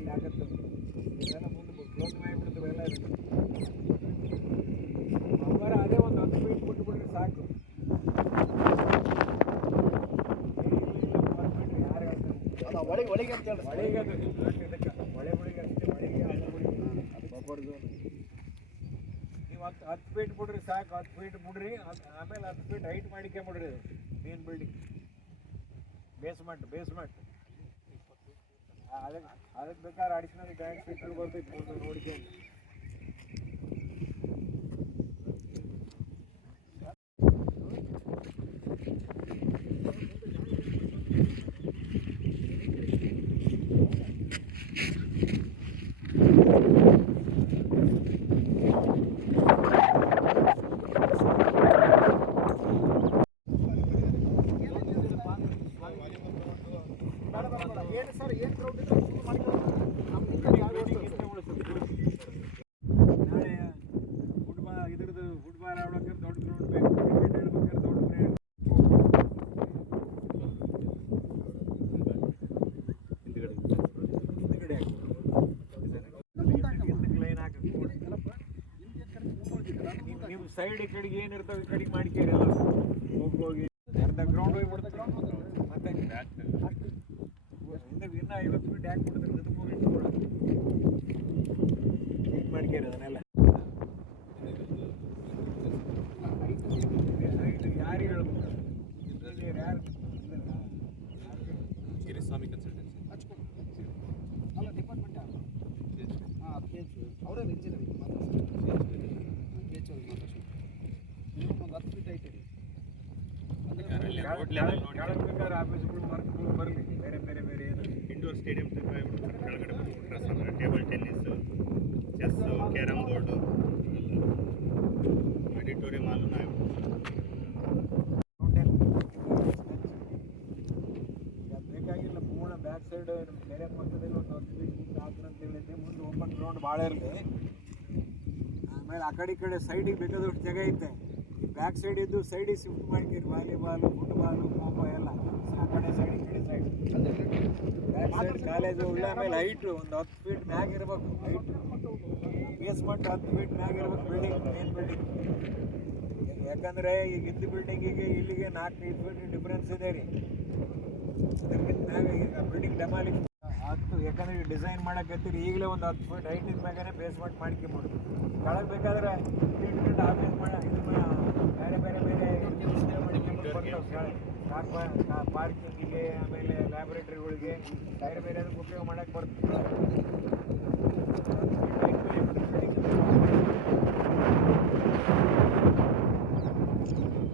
ಅಲ್ಲಿ ಆಗತ್ತೆ ಇದೆಲ್ಲ ಮುಂದೆ ಕ್ಲೋಸ್ ಮಾಡಿಬಿಡ್ತವೆ ಎಲ್ಲ ಅವರ ಅದೇ ಒಂದು 10 ಫೀಟ್ ಬಿಟ್ಬಿಟ್ರೆ ಸಾಕು. ಒಳಗೆ ಅಂತ ಹೇಳಿ ಒಳಗೆ ಅದು ಇದಕ್ಕೆ ಒಳಗೆ ಅಷ್ಟೇ ಒಳಗೆ ಬಬ್ಬರ್ದು ನೀವು 10 ಫೀಟ್ ಬಿಡ್ರಿ ಸಾಕು. 10 ಫೀಟ್ ಬಿಡ್ರಿ, ಆಮೇಲೆ 10 ಫೀಟ್ ಹೈಟ್ ಮಾಡಿಕೊಂಬಿಡ್ರಿ. ಅದು ಮೇನ್ ಬಿಲ್ಡಿಂಗ್ ಬೇಸ್ಮೆಂಟ್ ಅದಕ್ಕೆ ಬೇಕಾದ್ರೆ ಅಡಿಷನಲ್ ಗ್ರ್ಯಾಂಡ್ ಫೀಟ್ ಬರ್ತೈತೆ ಮುಂದೆ ನೋಡ್ಕೊಂಡು. ಏನು ಸರ್ ಏನು ಕ್ರೌಡ್ ನಾಳೆ ಇದ್ರದ್ದು ಫುಟ್ಬಾಲ್ ಆಡ್ಬೇಕಾದ್ರೆ ದೊಡ್ಡ ಗ್ರೌಂಡ್ ಬೇಕು, ಕ್ರಿಕೆಟ್ ಆಡ್ಬೇಕಾದ್ರೆ ದೊಡ್ಡ ಗ್ರೌಂಡ್. ಲೈನ್ ಹಾಕಿ ನೀವು ಸೈಡ್ ಈ ಕಡೆಗೆ ಏನಿರ್ತಾವೆ ಈ ಕಡೆಗೆ ಮಾಡ್ಕೇರಿ ಎಲ್ಲ ಹೋಗಿ ಅರ್ಧ ಗ್ರೌಂಡ್ ಹೋಗಿಬಿಡ್ತಾರೆ. ಮತ್ತೆ ಇನ್ನೂ 50 ಫೀಟ್ ಯಾಕೆ ಬಿಡ್ತಾರೆ? 13 ಇಂಟು ಕೂಡ ಹಿಂಗೆ ಮಾಡ್ಕೇರಿ ಅದನ್ನೆಲ್ಲ. ಯಾರಿಗೆ ಹೇಳ್ಬೇಕು? ಯಾರು ಸ್ವಾಮಿ ಕನ್ಸಲ್ಟೆನ್ಸಿ ಅಲ್ಲ ಡಿಪಾರ್ಟ್ಮೆಂಟ್ ಅವರೇ ಇಂಜಿನಿಯರಿಂಗ್ ಒಂದು 10 ಫೀಟ್ ಐತೆ ಬೇಕಾದ್ರೆ ಆಫೀಸ್ಗಳು ಮಾರ್ಕ್ಗಳು ಬರಲಿ. ಬೇರೆ ಬೇರೆ ಬೇರೆ ಏನು ಇಂಡೋರ್ ಸ್ಟೇಡಿಯಂ ಕೆಳಗಡೆ ಬಂದ್ಬಿಟ್ರೆ table tennis, chess, carrom board, auditorium ಹಾಲು ಬೇಕಾಗಿಲ್ಲ. ಪೂರ್ಣ ಬ್ಯಾಕ್ ಸೈಡ್ ಬೇರೆ ಪಕ್ಕದಲ್ಲಿ ಒಂದು 10 ಫೀಟ್ ಮುಂದೆ ಹಾಕ್ರ ಅಂತ ಹೇಳಿದ್ದೆ. ಮುಂದೆ ಓಪನ್ ಗ್ರೌಂಡ್ ಭಾಳ ಇರಲಿ. ಆಮೇಲೆ ಆ ಕಡೆ ಈ ಕಡೆ ಸೈಡಿಗೆ ಬೇಕಾದಷ್ಟು ಜಾಗ ಐತೆ. ಈ ಬ್ಯಾಕ್ ಸೈಡ್ ಇದ್ದು ಸೈಡಿಗೆ ಶಿಫ್ಟ್ ಮಾಡ್ತೀರಿ. ವಾಲಿಬಾಲು, ಫುಟ್ಬಾಲು, ಖೋಖೋ ಎಲ್ಲ ಆ ಕಡೆ ಸೈಡ್ ಈ ಕಡೆ ಸೈಡ್. ಬ್ಯಾಕ್ ಸೈಡ್ ಕಾಲೇಜು ಉಳ್ಳ ಮೇಲೆ ಹೈಟು ಒಂದು 10 ಫೀಟ್ ಮ್ಯಾಗ ಇರ್ಬೇಕು. ಹೈಟು ಬೇಸ್ಮೆಂಟ್ 10 ಫೀಟ್ ಮ್ಯಾಗ ಇರ್ಬೇಕು ಬಿಲ್ಡಿಂಗ್, ಮೇನ್ ಬಿಲ್ಡಿಂಗ್. ಯಾಕಂದರೆ ಈಗ ಇದ್ದ ಬಿಲ್ಡಿಂಗಿಗೆ ಇಲ್ಲಿಗೆ 4-5 ಫೀಟ್ ಡಿಫ್ರೆನ್ಸ್ ಇದೆ ರೀ. ಅದಕ್ಕಿಂತ ಮ್ಯಾಗ ಈಗ ಬಿಲ್ಡಿಂಗ್ ಡೆಮಾಲಿಷ್ 10. ಯಾಕಂದ್ರೆ ಈಗ ಡಿಸೈನ್ ಮಾಡಕತ್ತೀರಿ ಈಗಲೇ ಒಂದು 10 ಫೀಟ್ ಹೈಟ್ ಇದ್ಮ್ಯಾಗೇ ಬೇಸ್ಮೆಂಟ್ ಮಾಡ್ಕೊಂಬಿಡು. ಕೆಳಗೆ ಬೇಕಾದ್ರೆ ಇಟ್ಕೊಂಡು ಆಫೀಸ್ ಬೇರೆ ಬೇರೆ ಬೇರೆ ಪಾರ್ಕಿಂಗಿಗೆ, ಆಮೇಲೆ ಲ್ಯಾಬೊರೇಟರಿಗಳಿಗೆ ಬೇರೆ ಬೇರೆ ಅದಕ್ಕೆ ಉಪಯೋಗ ಮಾಡೋಕ್ಕೆ ಬರ್ತದೆ.